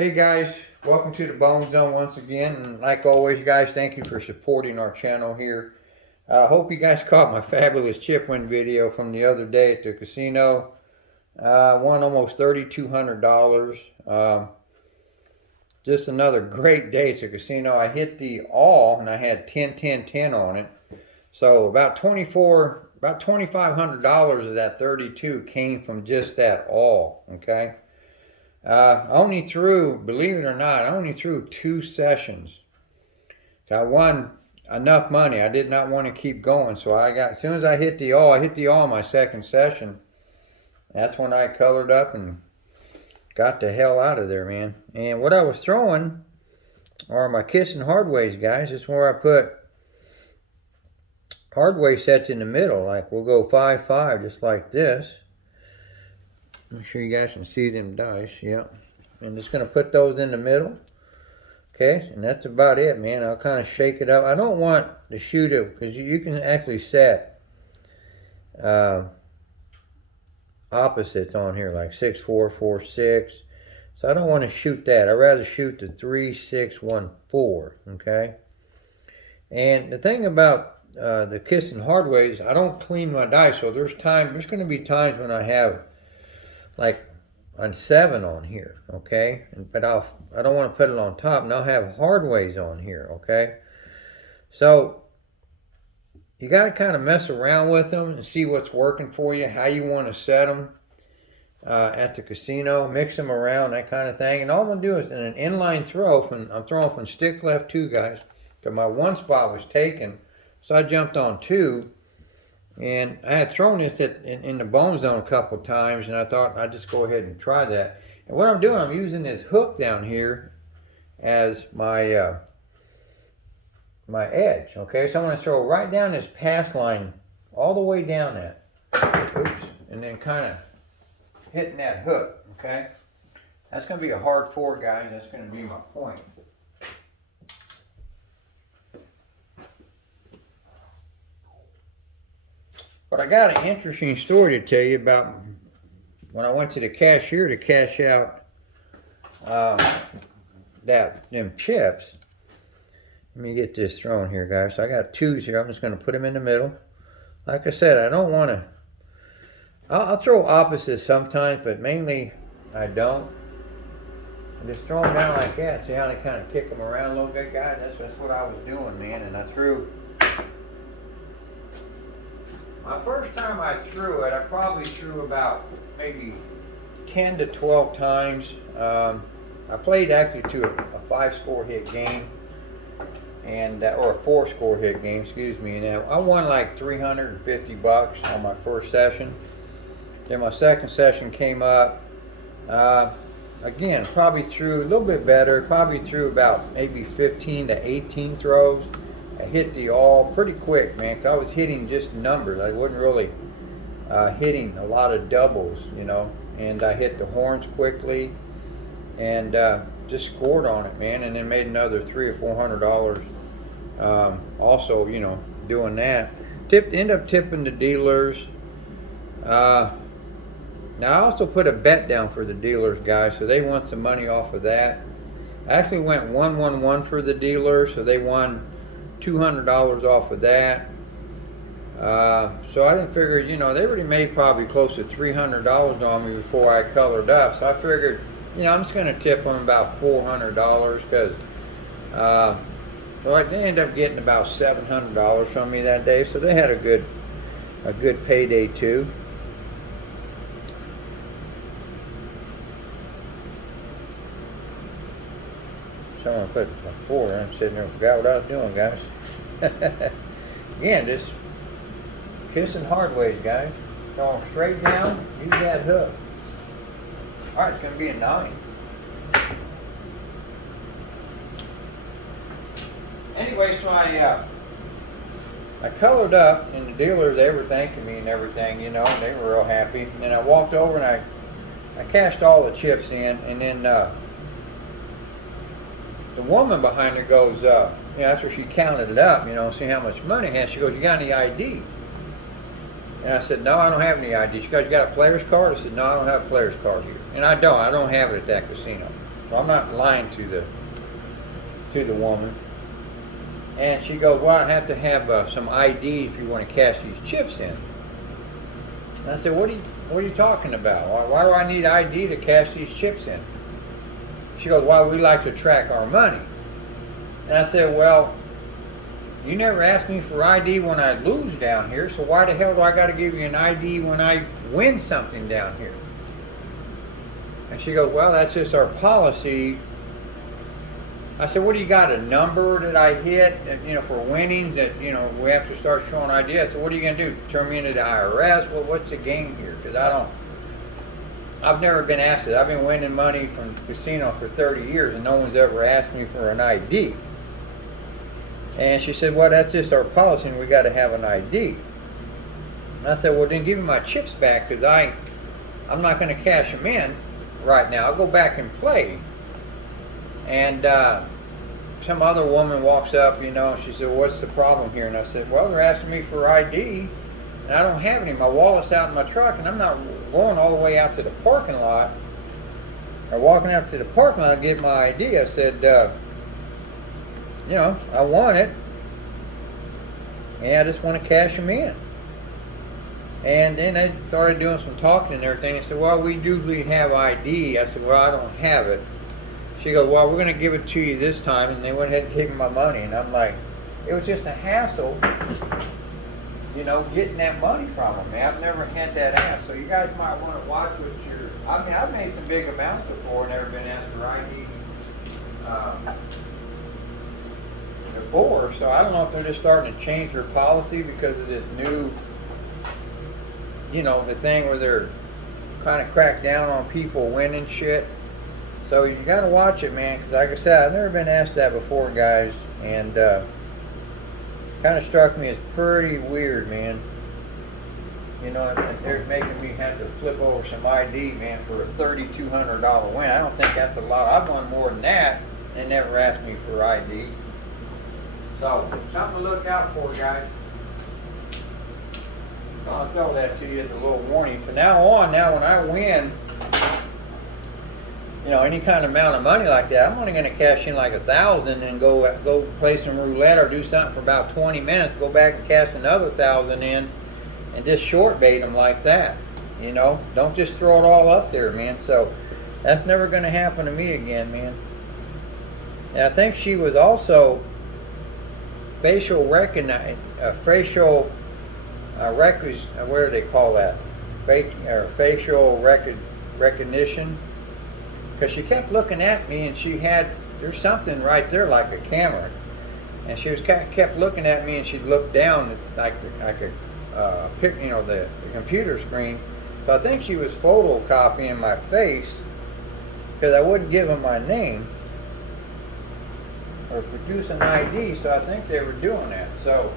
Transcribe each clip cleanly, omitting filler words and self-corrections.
Hey guys, welcome to the Bone Zone once again, and like always guys, thank you for supporting our channel here. I hope you guys caught my fabulous chip win video from the other day at the casino. Won almost $3,200. Just another great day at the casino. I hit the all and I had 10 10 10 on it. So about $2,500 of that 32 came from just that all, okay? I only threw, believe it or not, I only threw 2 sessions. I won enough money. I did not want to keep going, so as soon as I hit the all my second session. That's when I colored up and got the hell out of there, man. And what I was throwing are my kissing Hardways, guys. This is where I put Hardway sets in the middle. Like we'll go 5-5 just like this. Make sure you guys can see them dice. Yep. I'm just going to put those in the middle. Okay, and that's about it, man. I'll kind of shake it up. I don't want to shoot it because you can actually set opposites on here, like 6-4, 4-6. So I don't want to shoot that. I'd rather shoot the 3-6-1-4. Okay. And the thing about the kissing Hardways, I don't clean my dice, so there's going to be times when I have like on 7 on here, okay? But I don't want to put it on top, and I'll have Hardways on here, okay? So you got to kind of mess around with them and see what's working for you, how you want to set them at the casino, mix them around, that kind of thing. And all I'm going to do is in an inline throw, I'm throwing from stick left 2, guys, because my one spot was taken, so I jumped on 2. And I had thrown this in the bone zone a couple times, and I thought I'd just go ahead and try that. And what I'm doing, I'm using this hook down here as my my edge. Okay, so I'm going to throw right down this pass line, all the way down that. Oops, and then kind of hitting that hook. Okay, that's going to be a hard 4, guys. That's going to be my point. But I got an interesting story to tell you about when I went to the cashier to cash out them chips. Let me get this thrown here, guys. So I got 2s here. I'm just going to put them in the middle. Like I said, I don't want to. I'll throw opposites sometimes, but mainly I don't. I just throw them down like that. See how they kind of kick them around a little bit, guys? That's what I was doing, man. And I threw. My first time I threw it, I probably threw about maybe 10 to 12 times. I played actually to a 5-score hit game, and or a 4-score hit game, excuse me. And I won like $350 on my first session. Then my second session came up. Again, probably threw a little bit better. Probably threw about maybe 15 to 18 throws. I hit the all pretty quick, man, because I was hitting just numbers. I wasn't really hitting a lot of doubles, you know. And I hit the horns quickly and just scored on it, man. And then made another $300 or $400 also, you know, doing that. End up tipping the dealers. Now I also put a bet down for the dealers, guys, so they won some money off of that. I actually went 1-1-1 for the dealers, so they won $200 off of that. So I didn't figure, you know, they already made probably close to $300 on me before I colored up. So I figured, you know, I'm just going to tip them about $400 because so they ended up getting about $700 from me that day. So they had a good payday too. Someone put a 4 in. I'm sitting there and forgot what I was doing, guys. Again, just kissing Hardways, guys. Going straight down, use that hook. Alright, it's going to be a 9. Anyway, so I colored up, and the dealers, they were thanking me and everything, you know, and they were real happy. And then I walked over and I cashed all the chips in, and then the woman behind her goes, you know, after she counted it up, you know, see how much money it has, she goes, "You got any ID?" And I said, "No, I don't have any ID." She goes, "You got a player's card?" I said, "No, I don't have a player's card here." And I don't have it at that casino. Well, I'm not lying to the woman. And she goes, well, I have to have some ID if you want to cash these chips in. And I said, what are you talking about? Why do I need ID to cash these chips in? She goes, well, we like to track our money. And I said, well, you never asked me for ID when I lose down here, so why the hell do I got to give you an ID when I win something down here? And she goes, well, that's just our policy. I said, what do you got, a number that I hit, for winnings that, we have to start showing ID? I said, what are you going to do, turn me into the IRS? Well, what's the game here? Because I've never been asked it. I've been winning money from the casino for 30 years and no one's ever asked me for an ID. And she said, well, that's just our policy and we got to have an ID. And I said, well, then give me my chips back because I'm not going to cash them in right now. I'll go back and play. And some other woman walks up, and she said, what's the problem here? And I said, well, they're asking me for ID, and I don't have any. My wallet's out in my truck, and I'm not going all the way out to the parking lot, or walking out to the parking lot to get my ID. I said, I want it, and I just want to cash them in. And then they started doing some talking and everything. They said, well, we usually have ID. I said, well, I don't have it. She goes, well, we're going to give it to you this time. And they went ahead and gave me my money. And I'm like, it was just a hassle, getting that money from them. Man, I've never had that asked. So you guys might want to watch what I've made some big amounts before and never been asked for ID before. So I don't know if they're just starting to change their policy because of this new, the thing where they're kind of crack down on people winning shit. So you got to watch it, man, because like I said, I've never been asked that before, guys, and kind of struck me as pretty weird, man. They're making me have to flip over some ID, man, for a $3,200 win. I don't think that's a lot. I've won more than that and never asked me for ID. So, something to look out for, guys. I'll tell that to you as a little warning. From now on, when I win, any kind of amount of money like that, I'm only going to cash in like 1,000 and go play some roulette or do something for about 20 minutes, go back and cash another 1,000 in and just short bait them like that. Don't just throw it all up there, man. So that's never going to happen to me again, man. And I think she was also facial what do they call that? Facial recognition. Because she kept looking at me and there's something right there like a camera. And she kept looking at me and she'd look down like the computer screen. So I think she was photocopying my face because I wouldn't give them my name or produce an ID. So I think they were doing that. So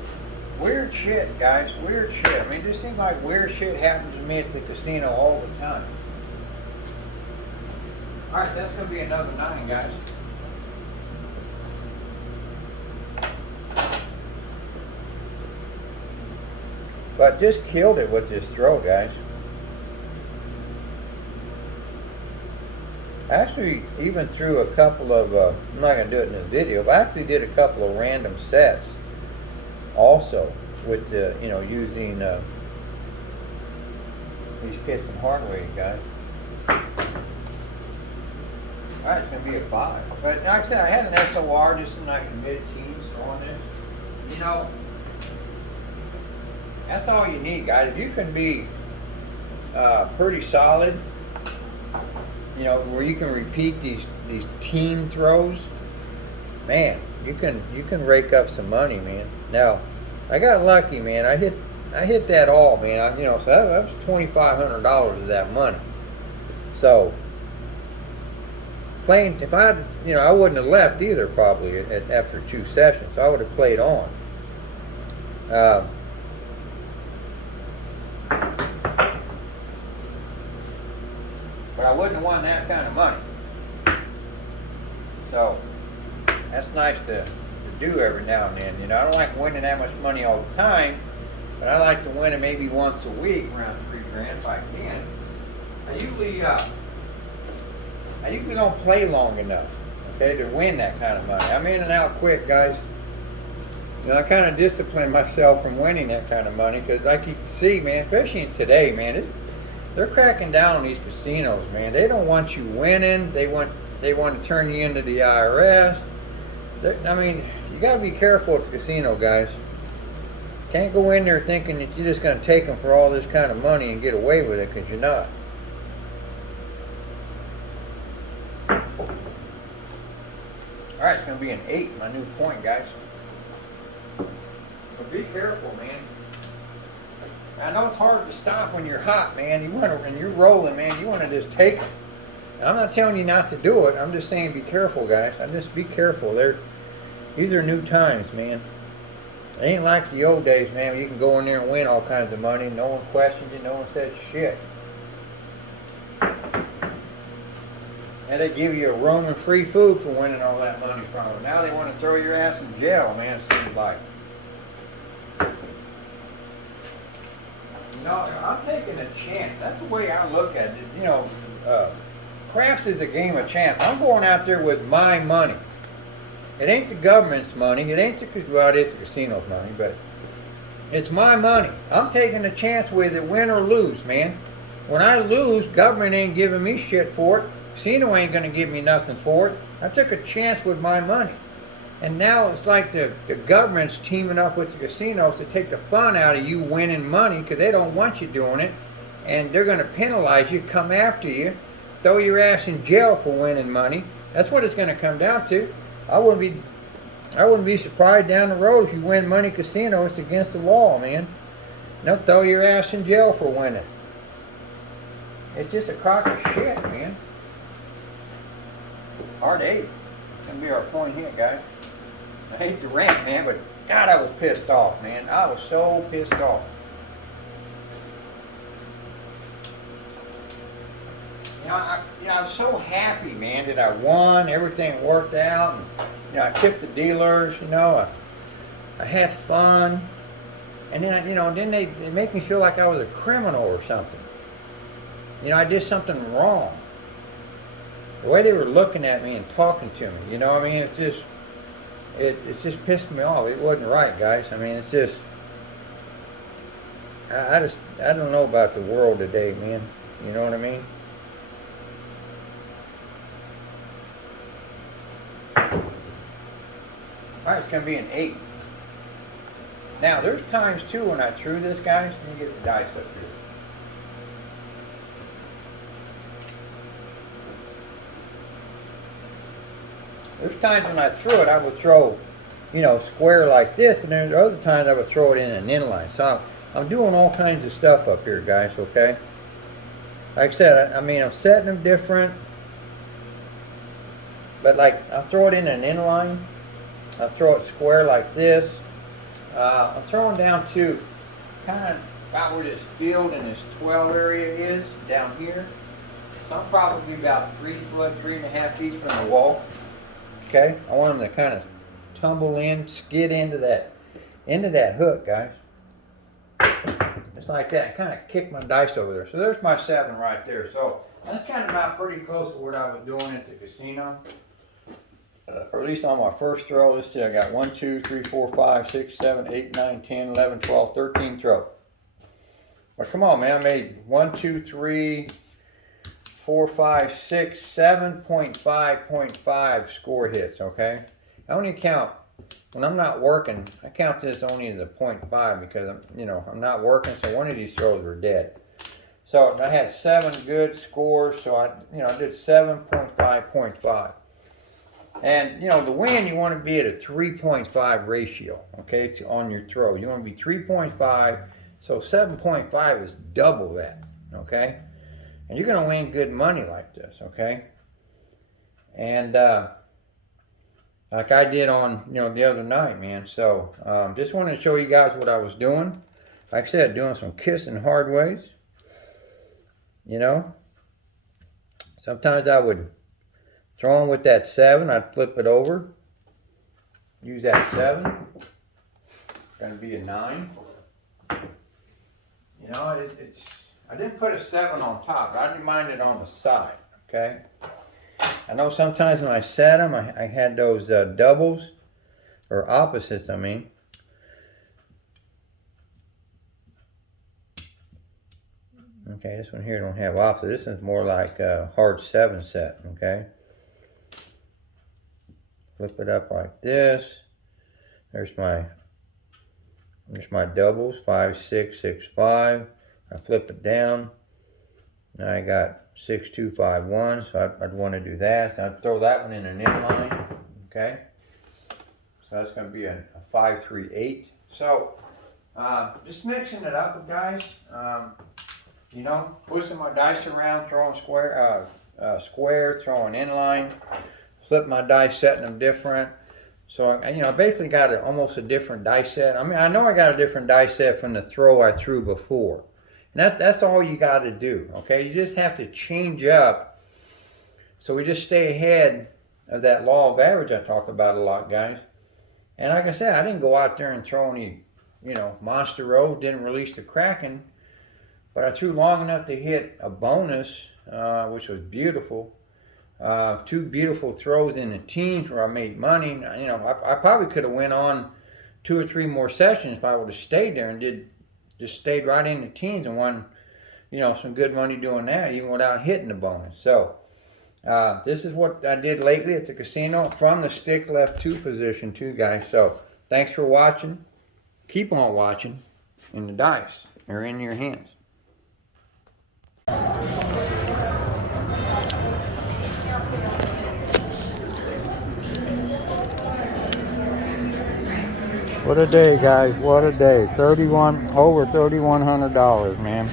weird shit, guys, weird shit. I mean, it just seems like weird shit happens to me at the casino all the time. Alright, that's going to be another 9, guys. But just killed it with this throw, guys. I actually even threw a couple of, I'm not going to do it in this video, but I actually did a couple of random sets also with, using these piston Hardways, guys. Alright, it's going to be a 5. But like I said, I had an SOR just in like the mid-teens on this. That's all you need, guys. If you can be pretty solid, where you can repeat these team throws, man, you can rake up some money, man. Now, I got lucky, man. I hit that all, man. So that was $2,500 of that money. So playing, if I had, I wouldn't have left either probably after 2 sessions. So I would have played on. But I wouldn't have won that kind of money. So that's nice to do every now and then. I don't like winning that much money all the time, but I like to win it maybe once a week, around $3 grand if I can. I usually I usually don't play long enough, okay, to win that kind of money. I'm in and out quick, guys. You know, I kind of discipline myself from winning that kind of money because, like you can see, man, especially in today, man, they're cracking down on these casinos, man. They don't want you winning. They want to turn you into the IRS. I mean, you got to be careful at the casino, guys. Can't go in there thinking that you're just going to take them for all this kind of money and get away with it, because you're not. All right, it's going to be an 8, my new point, guys. So be careful, man. I know it's hard to stop when you're hot, man. And you're rolling, man. You want to just take them. And I'm not telling you not to do it. I'm just saying be careful, guys. Just be careful. These are new times, man. It ain't like the old days, man. You can go in there and win all kinds of money. No one questions you. No one says shit. And they give you a room and free food for winning all that money from them. Now they want to throw your ass in jail, man. It seems like. You know, I'm taking a chance. That's the way I look at it. You know, craps is a game of chance. I'm going out there with my money. It ain't the government's money. It ain't well, it is the casino's money, but it's my money. I'm taking a chance with it, win or lose, man. When I lose, government ain't giving me shit for it. Casino ain't gonna give me nothing for it. I took a chance with my money. And now it's like the government's teaming up with the casinos to take the fun out of you winning money because they don't want you doing it. And they're going to penalize you, come after you, throw your ass in jail for winning money. That's what it's going to come down to. I wouldn't be surprised down the road if you win money casino. It's against the law, man. They'll throw your ass in jail for winning. It's just a crock of shit, man. Hard 8. It's going to be our point hit, guys. I hate to rant, man, but God, I was pissed off, man. I was so pissed off. I was so happy, man, that I won. Everything worked out. And, I tipped the dealers. I had fun. And then they make me feel like I was a criminal or something. I did something wrong. The way they were looking at me and talking to me, it's just pissed me off. It wasn't right, guys. It's just, I don't know about the world today, man. You know what I mean? All right, it's going to be an 8. Now, there's times, too, when I threw this, guys. Let me get the dice up here. There's times when I threw it, I would throw, square like this, but then there are other times I would throw it in an inline. So I'm doing all kinds of stuff up here, guys, okay? Like I said, I'm setting them different. But I'll throw it in an inline. I'll throw it square like this. I'm throwing down to kind of about where this field and this 12 area is, down here. So I'm probably about 3 foot, 3.5 feet from the wall. Okay, I want them to kind of tumble in, skid into that hook, guys. Just like that, kind of kick my dice over there. So there's my 7 right there. So that's kind of about pretty close to what I was doing at the casino. Or at least on my first throw. Let's see, I got 1, 2, 3, 4, 5, 6, 7, 8, 9, 10, 11, 12, 13 throws. But come on, man, I made 1, 2, 3, 4, 5, 6, 7.5 score hits, okay? I only count, when I'm not working, I count this only as a 0.5 because I'm not working, so one of these throws were dead. So I had 7 good scores, so I did 7.5. And, to win, you want to be at a 3.5 ratio, okay, on your throw. You want to be 3.5, so 7.5 is double that, okay? And you're going to win good money like this, okay? And like I did on, the other night, man. So just wanted to show you guys what I was doing. Like I said, doing some kissing hardways. Sometimes I would throw them with that 7. I'd flip it over. Use that 7. It's going to be a 9. I didn't put a 7 on top. I didn't mind it on the side, okay? I know sometimes when I set them, I had those doubles, or opposites, I mean. Okay, this one here don't have opposite. This one's more like a hard 7 set, okay? Flip it up like this. There's my doubles, 5, 6, 6, 5. I flip it down. Now I got 6, 2, 5, 1. So I'd want to do that. So I'd throw that one in an inline, okay? So that's going to be a 5, 3, 8. So just mixing it up, guys. You know, twisting my dice around, throwing square, throwing inline, flip my dice, setting them different. So, you know, I basically got almost a different dice set. I mean, I know I got a different dice set from the throw I threw before. And that's all you got to do, okay? You just have to change up so we just stay ahead of that law of average I talk about a lot, guys. And like I said, I didn't go out there and throw any, you know, monster rows, didn't release the Kraken, but I threw long enough to hit a bonus, which was beautiful. 2 beautiful throws in the teens where I made money. You know, I probably could have went on 2 or 3 more sessions if I would have stayed there and just stayed right in the teens and won, you know, some good money doing that, even without hitting the bonus. So this is what I did lately at the casino from the stick left 2 position too, guys. So thanks for watching. Keep on watching, and the dice are in your hands. What a day, guys. What a day. over $3,100, man.